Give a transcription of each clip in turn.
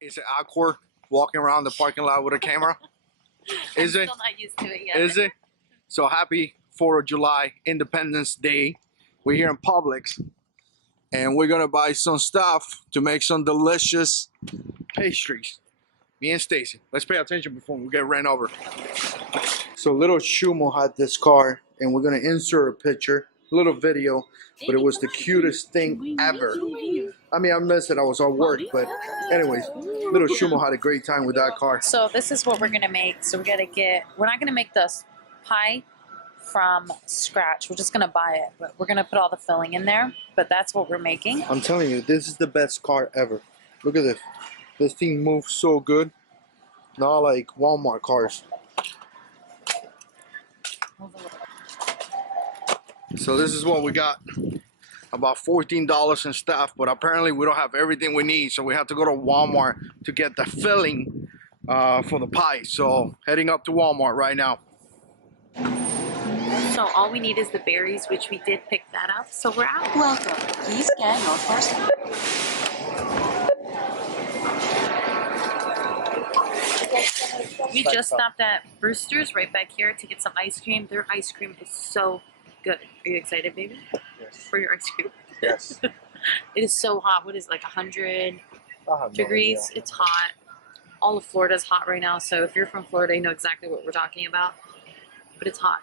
Is it awkward walking around the parking lot with a camera? Is it? Still not used to it yet. Is it? So happy 4th of July, Independence Day. We're here in Publix and we're gonna buy some stuff to make some delicious pastries. Me and Stacy. Let's pay attention before we get ran over. So little Shumo had this car and we're gonna insert a picture, a little video, but it was the cutest thing ever. I mean, I missed it, I was at work, but anyways, little Shumo had a great time with that car. So this is what we're gonna make. So we're not gonna make this pie from scratch. We're just gonna buy it, but we're gonna put all the filling in there. But that's what we're making. I'm telling you, this is the best car ever. Look at this. This thing moves so good. Not like Walmart cars. So this is what we got. About $14 in stuff, but apparently we don't have everything we need, so we have to go to Walmart to get the filling for the pie. So heading up to Walmart right now. So all we need is the berries, which we did pick that up. So we're out. Welcome. Please scan your first. We just stopped at Brewster's right back here to get some ice cream. Their ice cream is so good. Are you excited, baby? Yes. For your ice cream? Yes. It is so hot. What is it, like 100 no degrees? idea. It's hot. All of Florida's hot right now. So if you're from Florida, you know exactly what we're talking about. But it's hot.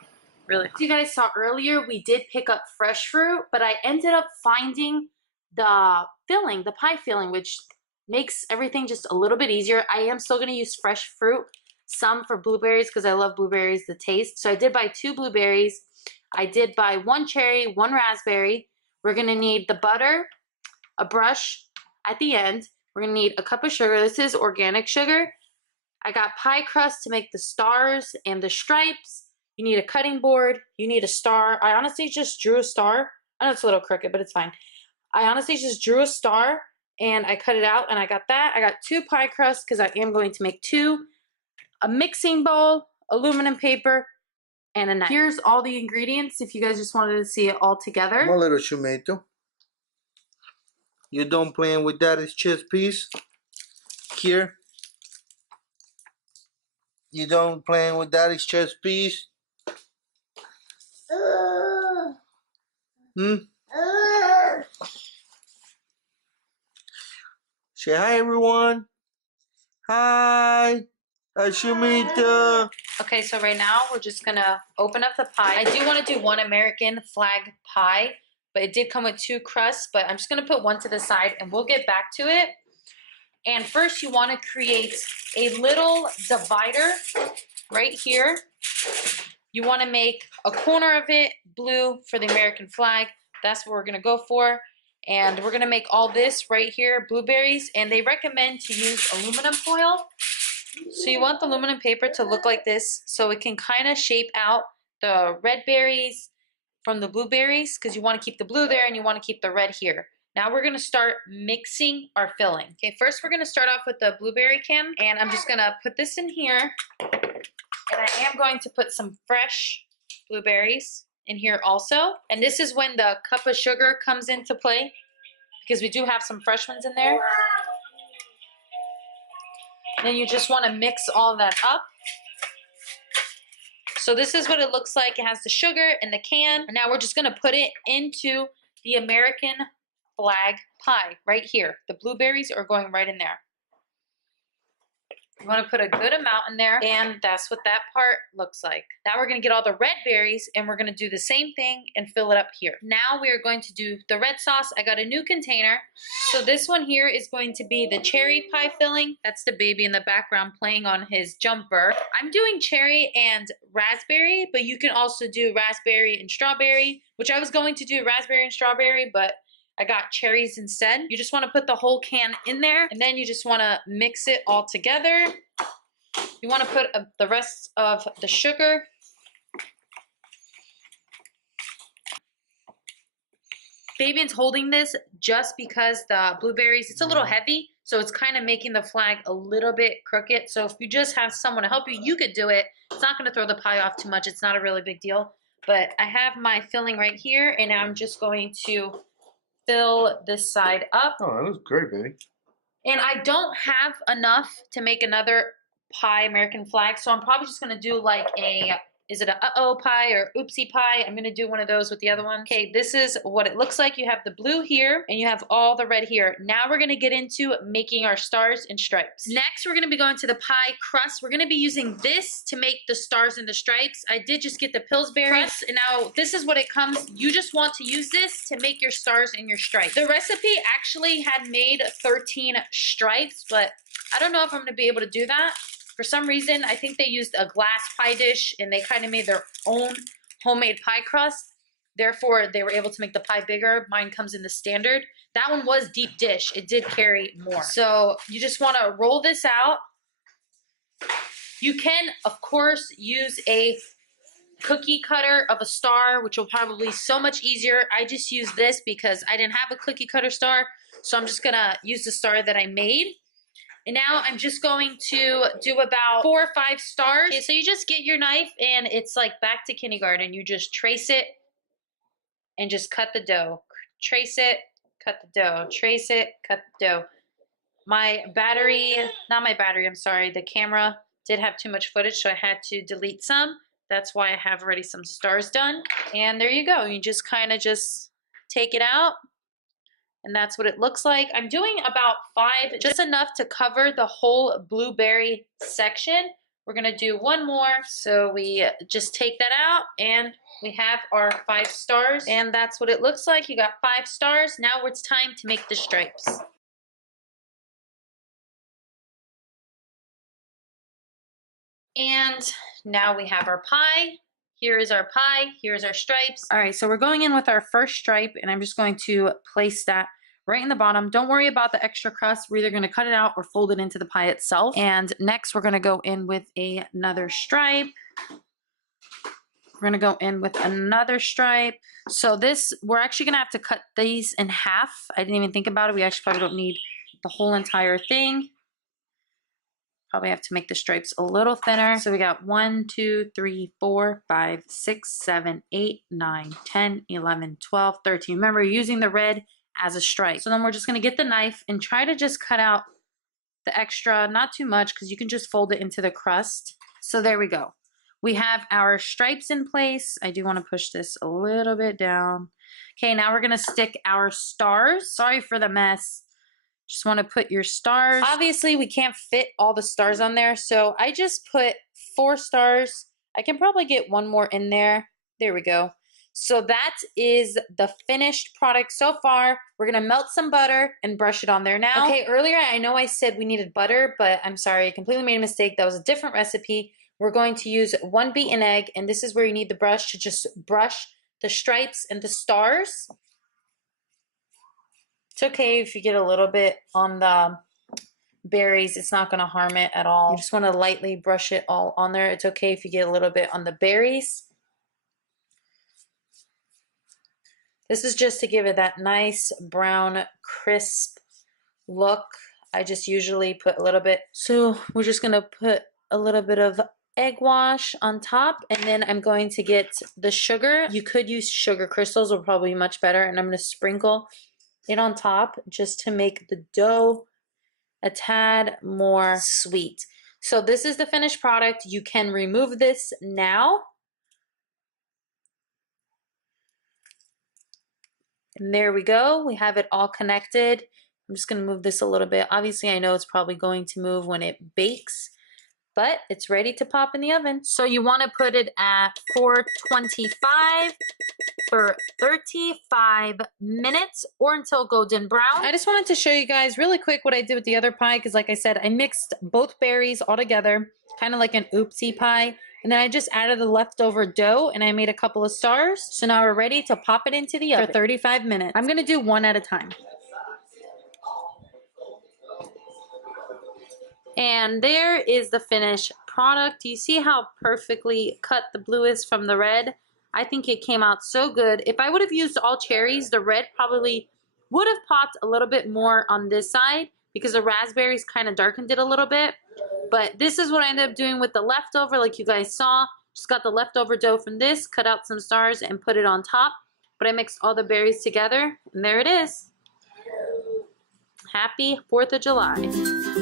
Really hot. As you guys saw earlier, we did pick up fresh fruit, but I ended up finding the filling, the pie filling, which makes everything just a little bit easier. I am still going to use fresh fruit, some for blueberries because I love blueberries, the taste. So I did buy 2 blueberries. I did buy 1 cherry, 1 raspberry. We're going to need the butter, a brush at the end. We're going to need a cup of sugar. This is organic sugar. I got pie crust to make the stars and the stripes. You need a cutting board. You need a star. I honestly just drew a star. I know it's a little crooked, but it's fine. I honestly just drew a star and I cut it out and I got that. I got 2 pie crusts because I am going to make 2. A mixing bowl, aluminum paper, and a knife. Here's all the ingredients if you guys just wanted to see it all together. My little Shumato. You done playing with daddy's chess piece? Here. You done playing with daddy's chess piece? Hmm? Say hi, everyone. Hi. Hi, Shumita. Okay, so right now we're just gonna open up the pie. I do want to do 1 American flag pie, but it did come with 2 crusts, but I'm just gonna put 1 to the side and we'll get back to it. And first you want to create a little divider right here. You want to make a corner of it blue for the American flag. That's what we're gonna go for. And we're gonna make all this right here, blueberries, and they recommend to use aluminum foil. So you want the aluminum paper to look like this so it can kind of shape out the red berries from the blueberries because you want to keep the blue there and you want to keep the red here. Now we're going to start mixing our filling. Okay, first we're going to start off with the blueberry can and I'm just going to put this in here and I am going to put some fresh blueberries in here also. And this is when the cup of sugar comes into play because we do have some fresh ones in there. Then you just want to mix all that up. So this is what it looks like. It has the sugar and the can. And now we're just going to put it into the American flag pie right here. The blueberries are going right in there. You want to put a good amount in there, and that's what that part looks like. Now we're going to get all the red berries, and we're going to do the same thing and fill it up here. Now we are going to do the red sauce. I got a new container. So this one here is going to be the cherry pie filling. That's the baby in the background playing on his jumper. I'm doing cherry and raspberry, but you can also do raspberry and strawberry, which I was going to do raspberry and strawberry, but I got cherries instead. You just want to put the whole can in there and then you just want to mix it all together. You want to put the rest of the sugar. Fabian's holding this just because the blueberries, it's a little heavy, so it's kind of making the flag a little bit crooked. So if you just have someone to help you, you could do it. It's not going to throw the pie off too much. It's not a really big deal. But I have my filling right here and I'm just going to fill this side up. Oh, that looks great, baby. And I don't have enough to make another pie American flag, so I'm probably just gonna do like a, is it a uh-oh pie or oopsie pie? I'm gonna do one of those with the other one. Okay, this is what it looks like. You have the blue here and you have all the red here. Now we're gonna get into making our stars and stripes. Next, we're gonna be going to the pie crust. We're gonna be using this to make the stars and the stripes. I did just get the Pillsbury crust, and now this is what it comes. You just want to use this to make your stars and your stripes. The recipe actually had made 13 stripes, but I don't know if I'm gonna be able to do that. For some reason, I think they used a glass pie dish and they kind of made their own homemade pie crust. Therefore, they were able to make the pie bigger. Mine comes in the standard. That one was deep dish. It did carry more. So you just want to roll this out. You can, of course, use a cookie cutter of a star, which will probably be so much easier. I just use this because I didn't have a cookie cutter star. So I'm just going to use the star that I made. And now I'm just going to do about 4 or 5 stars. Okay, so you just get your knife and it's like back to kindergarten. You just trace it and just cut the dough. Trace it, cut the dough. Trace it, cut the dough. My battery, not my battery, I'm sorry. The camera did have too much footage, so I had to delete some. That's why I have already some stars done. And there you go. You just kind of just take it out. And that's what it looks like. I'm doing about 5, just enough to cover the whole blueberry section. We're gonna do one more. So we just take that out and we have our 5 stars. And that's what it looks like. You got 5 stars. Now it's time to make the stripes. And now we have our pie. Here is our pie, here's our stripes. All right, so we're going in with our first stripe and I'm just going to place that right in the bottom. Don't worry about the extra crust. We're either gonna cut it out or fold it into the pie itself. And next we're gonna go in with another stripe. We're gonna go in with another stripe. So this, we're actually gonna have to cut these in half. I didn't even think about it. We actually probably don't need the whole entire thing. Probably have to make the stripes a little thinner. So we got 1, 2, 3, 4, 5, 6, 7, 8, 9, 10, 11, 12, 13. Remember, you're using the red as a stripe. So then we're just gonna get the knife and try to just cut out the extra, not too much, because you can just fold it into the crust. So there we go. We have our stripes in place. I do want to push this a little bit down. Okay, now we're gonna stick our stars. Sorry for the mess. Just want to put your stars. Obviously, we can't fit all the stars on there, so I just put 4 stars. I can probably get one more in there. There we go. So that is the finished product so far. We're going to melt some butter and brush it on there now. Okay, earlier I know I said we needed butter, but I'm sorry, I completely made a mistake. That was a different recipe. We're going to use 1 beaten egg, and this is where you need the brush to just brush the stripes and the stars. It's okay if you get a little bit on the berries. It's not going to harm it at all. You just want to lightly brush it all on there. It's okay if you get a little bit on the berries. This is just to give it that nice brown, crisp look. I just usually put a little bit. So we're just going to put a little bit of egg wash on top, and then I'm going to get the sugar. You could use sugar crystals, will probably be much better, and I'm going to sprinkle it on top just to make the dough a tad more sweet. So this is the finished product. You can remove this now. And there we go. We have it all connected. I'm just going to move this a little bit. Obviously, I know it's probably going to move when it bakes, but it's ready to pop in the oven. So you want to put it at 425 for 35 minutes or until golden brown. I just wanted to show you guys really quick what I did with the other pie, because like I said, I mixed both berries all together, kind of like an oopsie pie. And then I just added the leftover dough and I made a couple of stars. So now we're ready to pop it into the oven for 35 minutes. I'm gonna do one at a time. And there is the finished product. Do you see how perfectly cut the blue is from the red? I think it came out so good. If I would have used all cherries, the red probably would have popped a little bit more on this side because the raspberries kind of darkened it a little bit. But this is what I ended up doing with the leftover, like you guys saw. Just got the leftover dough from this, cut out some stars and put it on top. But I mixed all the berries together and there it is. Happy 4th of July.